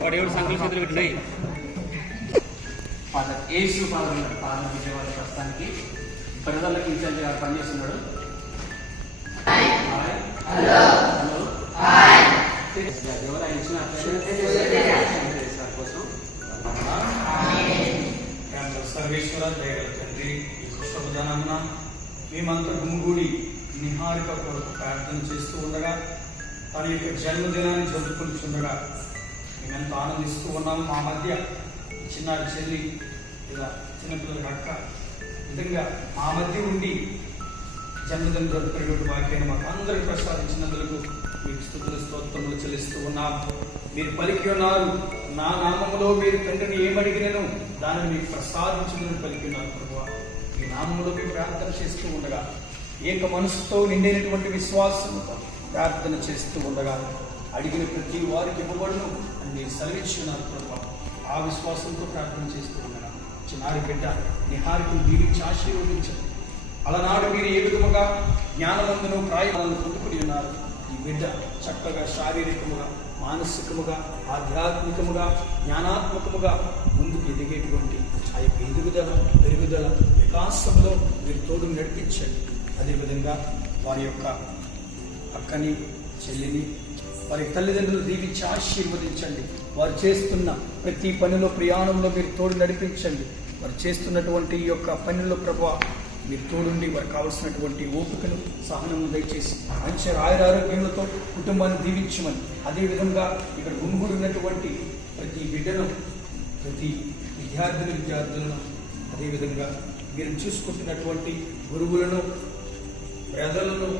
వాడు ఎవరు సంకల్ప చేతులు పెట్టినాయి ఫాదర్ యేసు ఫాదర్ ఉన్నాడు. ఫాదర్ విజయవాడ ప్రస్తుతానికి పెద్దలకు ఇన్ఛార్జ్ గారు పనిచేస్తున్నాడు. ఎవరు ఆయన ఇచ్చిన సార్ కోసం సర్వేశ్వర దయగల తండ్రి, ఈ శుభదనాన్న మేమంతా గుమిగూడి నిహారిక కొరకు ప్రార్థన చేస్తూ ఉండగా, తన యొక్క జన్మదినాన్ని జరుపుకుంటుండగా మేమెంతో ఆనందిస్తూ ఉన్నాము. మా మధ్య చిన్నారి చెల్లి ఇలా చిన్నపిల్లల అక్క విధంగా మా మధ్య ఉండి జన్మదినం జరుపుకునేటువంటి వాక్యాన్ని మాకు అందరికి ప్రసాదించినందుకు మీకు స్తుతులు స్తోత్రములు చెల్లిస్తూ ఉన్నాము. మీరు పలికి ఉన్నారు, నా నామములో మీరు తండ్రిని ఏమడిగినను దానిని మీకు ప్రసాదించుదని పలికి ఉన్నారు. ప్రభువా, మీ నామములో మీరు ప్రార్థన చేస్తూ ఉండగా, ఏక మనసుతో నిండినటువంటి విశ్వాసంతో ప్రార్థన చేస్తూ ఉండగా అడిగిన ప్రతి వారికి ఇవ్వబడును అని మీరు సెలవిచ్చి ఉన్నారు. ప్రభువా, ఆ విశ్వాసంతో ప్రార్థన చేస్తూ ఉండగా చిన్నారి బిడ్డ నిహారికను దీవించి ఆశీర్వదించండి. అలనాడు మీరు ఏ విధముగా జ్ఞానవంతును ప్రాయాలను పొందుకుని ఉన్నారు. ఈ బిడ్డ చక్కగా శారీరకముగా, మానసికముగా, ఆధ్యాత్మికముగా, జ్ఞానాత్మకముగా ముందుకు ఎదిగేటువంటి ఆ యొక్క ఎదుగుదల, పెరుగుదల, వికాసంలో మీరు తోడు నడిపించండి. అదేవిధంగా వారి యొక్క అక్కని, చెల్లిని, వారి తల్లిదండ్రులు దీవించి ఆశీర్వదించండి. వారు చేస్తున్న ప్రతి పనిలో, ప్రయాణంలో మీరు తోడు నడిపించండి. వారు చేస్తున్నటువంటి ఈ యొక్క పనిలో ప్రభువా మీరు తోడుండి వారికి కావలసినటువంటి ఓపికను, సహనము దయచేసి మంచి ఆయురారోగ్యములతో కుటుంబాన్ని దీవించమని, అదేవిధంగా ఇక్కడ గుమిగూడినటువంటి ప్రతి బిడ్డను, ప్రతి విద్యార్థులను, అదేవిధంగా మీరు చూసుకుంటున్నటువంటి గురువులను, బ్రదర్లను,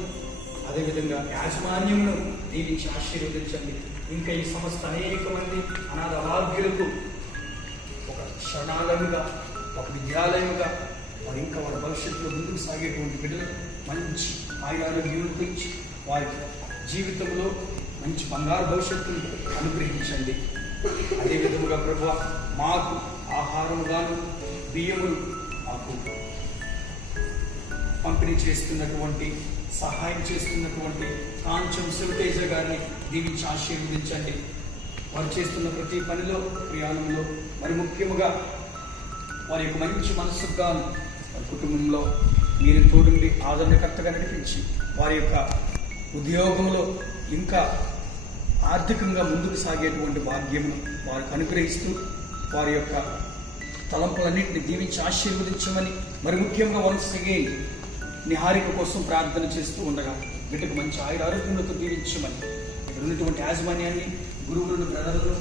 అదేవిధంగా యాజమాన్యమును దీవించి ఆశీర్వదించండి. ఇంకా ఈ సంస్థ అనేక మంది అనాథ అభాగ్యులకు ఒక శరణాలయంగా, ఒక విద్యాలయముగా, వారు ఇంకా వారి భవిష్యత్తులో ముందుకు సాగేటువంటి బిడ్డలకు మంచి ఆయురారోగ్యాలు ఇచ్చి వారి జీవితంలో మంచి బంగారు భవిష్యత్తును అనుగ్రహించండి. అదేవిధముగా ప్రభువా, మాకు ఆహారముగాను బియ్యములు మాకు పంపిణీ చేస్తున్నటువంటి, సహాయం చేస్తున్నటువంటి కాంచం శివతేజ గారిని దీవించి ఆశీర్వదించండి. వారు చేస్తున్న ప్రతి పనిలో, ప్రయాణంలో, మరి ముఖ్యముగా వారి యొక్క మంచి మనస్సుకు గాను వారి కుటుంబంలో మీరు తోడుండి ఆదరణకర్తగా నడిపించి వారి యొక్క ఉద్యోగంలో ఇంకా ఆర్థికంగా ముందుకు సాగేటువంటి భాగ్యమును వారికి అనుగ్రహిస్తూ వారి యొక్క తలంపులన్నింటినీ దీవించి ఆశీర్వదించమని, మరి ముఖ్యంగా వన్స్ అగైన్ నిహారిక కోసం ప్రార్థన చేస్తూ ఉండగా బిడ్డకు మంచి ఆయురారోగ్యంతో దీవించమని, ఇక్కడ ఉన్నటువంటి యాజమాన్యాన్ని, గురువులను, బ్రదర్లను,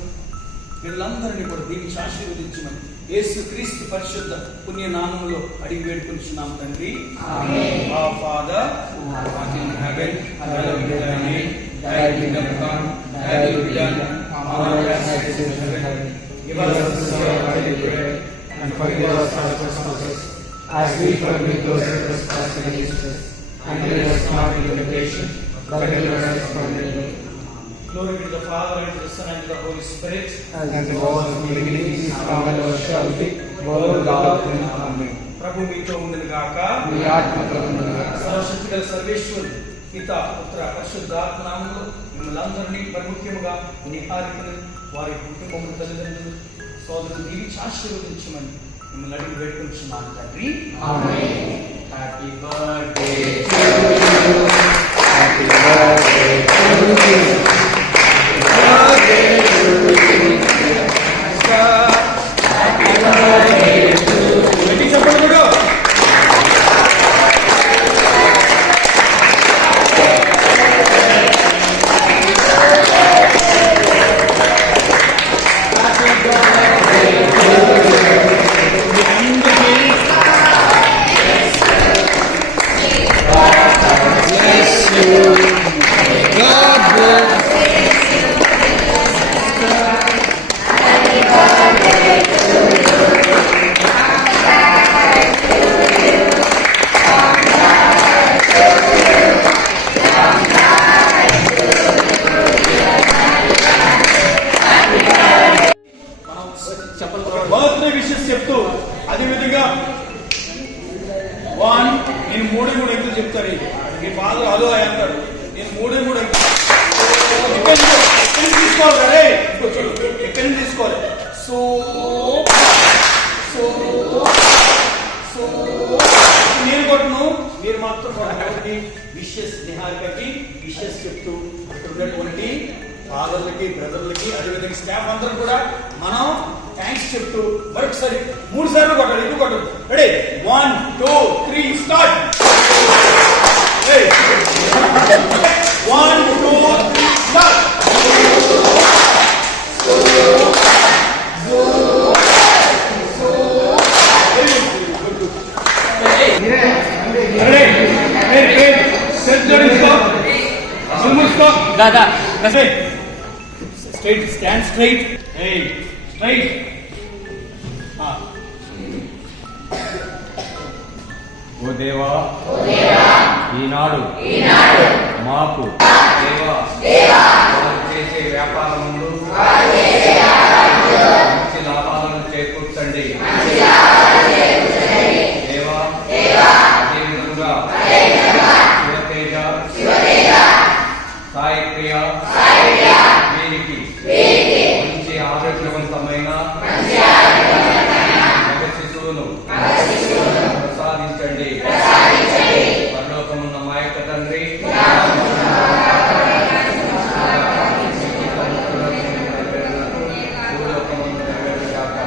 వీళ్ళందరినీ కూడా దీవించి ఆశీర్వదించమని యేసు క్రీస్తు పరిశుద్ధ పుణ్య నామములో అడిగి వేడుకొనిచున్నాము తండ్రి. Our Father who art in heaven, hallowed be thy name. Thy kingdom come, thy will be done on earth as it is in heaven. Give us this day our daily bread, and forgive us our trespasses, as we forgive those who trespass against us. And lead us not into temptation, but deliver us from evil. Glory to the Father, and to the Son, and to the Holy Spirit, as it was in the beginning, is now, and ever shall be, world without end. Amen. ప్రభు మీతో ఉండును గాక. మీ ఆత్మతో ఉండును గాక. సర్వశక్తిగల సర్వేశ్వరుడు పిత, పుత్ర, పరిశుద్ధాత్మ నామములో మిమ్మల్ని అందరినీ, మరి ముఖ్యముగా నిహారికలు, వారి కుటుంబములు, తల్లిదండ్రులు, సోదరులు దీవించి ఆశీర్వదించమని మిమ్మల్ని అడిగి వేడుకొనిచున్నాను తండ్రి. ఆమేన్. Happy birthday Happy birthday to you. God bless. తీసుకోవాలి రే. చూడు ఎక్కడి నుంచి తీసుకోవాలి. సో సో సో నేను కొట్టను, మీరు మాత్రం కొట్టండి. విషెస్ నిహారికకి విషెస్ చెప్తూ అక్కడ ఉన్నటువంటి ఫాదర్లకి బ్రదర్లకి అదేవిధంగా స్టాఫ్ అందరూ కూడా మనం థ్యాంక్స్ చెప్తూ మరొకసారి 3 సార్లు కొట్టాలి. ఎక్కువ కొట్టదు. Ready 1 2 3 start. 1 2 3 స్టార్ట్. దాదా స్ట్రైట్ స్టాండ్ స్ట్రైట్. స్ట్రైట్. ఓ దేవా ఈనాడు మాకు వారు చేసే వ్యాపారములు మంచి లాభాలను చేకూర్చండి దేవా. అదేవిధంగా శివతేజ సాయి ప్రియ వీరికి మంచి ఆరోగ్యవంతమైన మగ శిశువును ప్రసాదించండి. పరలోకమున్న మా యొక్క తండ్రి భూలోకమున్న నెరవేరుగాక.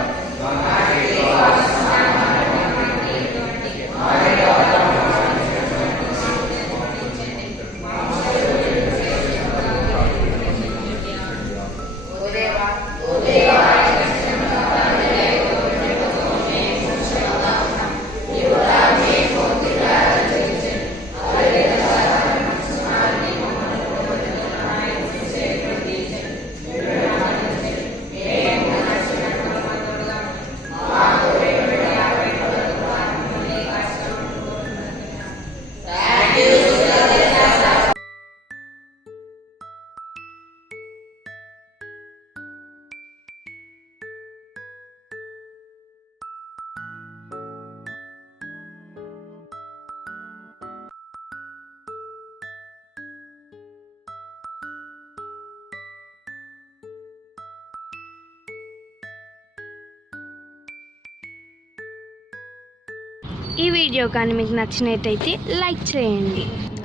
ఈ వీడియో కానీ మీకు నచ్చినట్టయితే లైక్ చేయండి,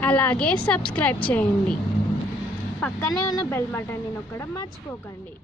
అలాగే సబ్స్క్రైబ్ చేయండి. పక్కనే ఉన్న బెల్ బటన్ని నొక్కడం మర్చిపోకండి.